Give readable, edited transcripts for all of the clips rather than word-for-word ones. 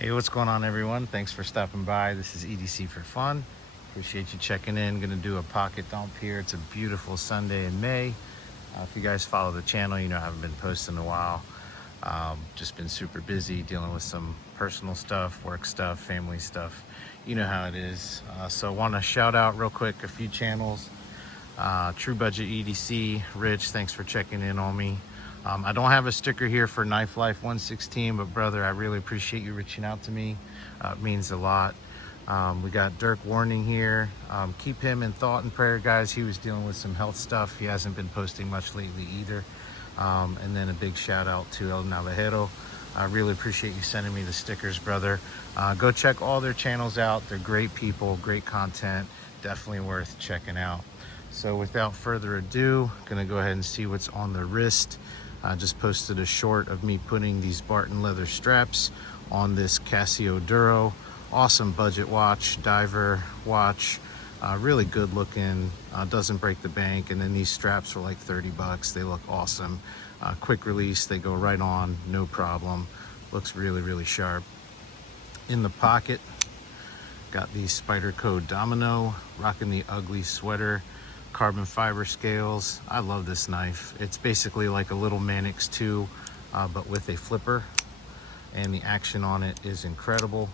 Hey, what's going on, everyone? Thanks for stopping by. This is EDC for Fun. Appreciate you checking in. Gonna do a pocket dump here. It's a beautiful Sunday in May. If you guys follow the channel, you know I haven't been posting in a while. Just been super busy dealing with some personal stuff, work stuff, family stuff. You know how it is. So I want to shout out real quick a few channels. True Budget EDC, Rich, thanks for checking in on me. I don't have a sticker here for Knife Life 116, but brother, I really appreciate you reaching out to me. It means a lot. We got Dirk Warning here. Keep him in thought and prayer, guys. He was dealing with some health stuff. He hasn't been posting much lately either. And then a big shout out to El Navajero. I really appreciate you sending me the stickers, brother. Go check all their channels out. They're great people, great content, definitely worth checking out. So without further ado, gonna go ahead and see what's on the wrist. I just posted a short of me putting these Barton leather straps on this Casio Duro. Awesome budget watch, diver watch, really good looking, doesn't break the bank. And then these straps are like 30 bucks. They look awesome. Quick release, they go right on, no problem. Looks really, really sharp. In the pocket, got the Spyderco domino, rocking the ugly sweater. Carbon fiber scales. I love this knife. It's basically like a little Manix 2, but with a flipper, and the action on it is incredible.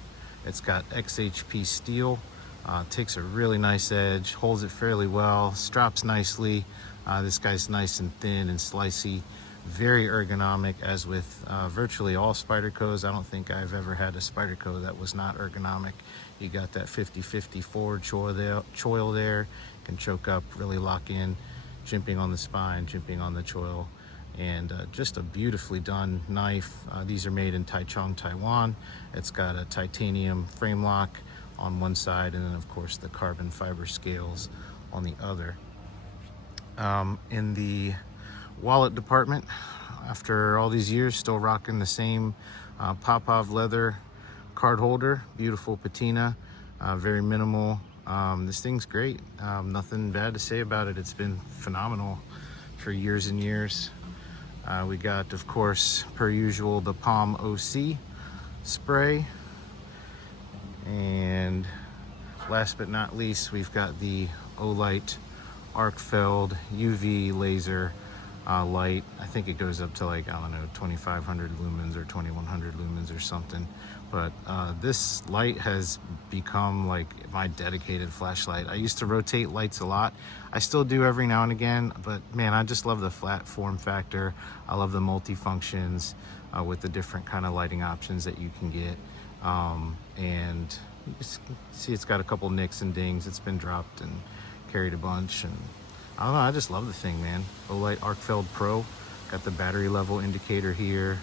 It's got XHP steel, takes a really nice edge, holds it fairly well, straps nicely. This guy's nice and thin and slicey, very ergonomic, as with virtually all Spydercos. I don't think I've ever had a Spyderco that was not ergonomic. You got that 50-50 forward choil there, can choke up, really lock in, jimping on the spine, jimping on the choil, and just a beautifully done knife. These are made in Taichung, Taiwan. It's got a titanium frame lock on one side, and then of course the carbon fiber scales on the other. In the wallet department, after all these years, still rocking the same Popov leather card holder, beautiful patina, very minimal. This thing's great. Nothing bad to say about it. It's been phenomenal for years and years. We got, of course, per usual, the POM OC spray. And last but not least, we've got the Olight arkfeld UV laser light. I think it goes up to like, I don't know, 2,500 lumens or 2,100 lumens or something. But this light has become like my dedicated flashlight. I used to rotate lights a lot. I still do every now and again, but man, I just love the flat form factor. I love the multi-functions with the different kind of lighting options that you can get. And you see it's got a couple nicks and dings. It's been dropped and carried a bunch, and I don't know, I just love the thing, man. Olight arkfeld Pro, got the battery level indicator here.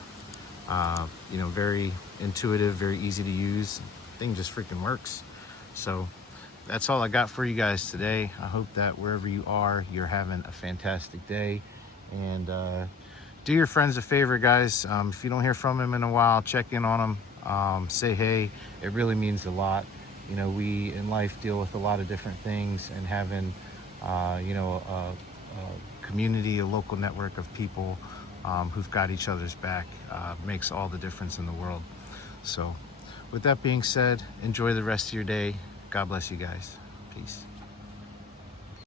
You know, very intuitive, very easy to use. Thing just freaking works. So that's all I got for you guys today. I hope that wherever you are, you're having a fantastic day. And do your friends a favor, guys. If you don't hear from them in a while, check in on them. Say hey. It really means a lot. You know, we in life deal with a lot of different things, and having you know, a community, a local network of people who've got each other's back makes all the difference in the world. So with that being said, enjoy the rest of your day. God bless you guys. Peace.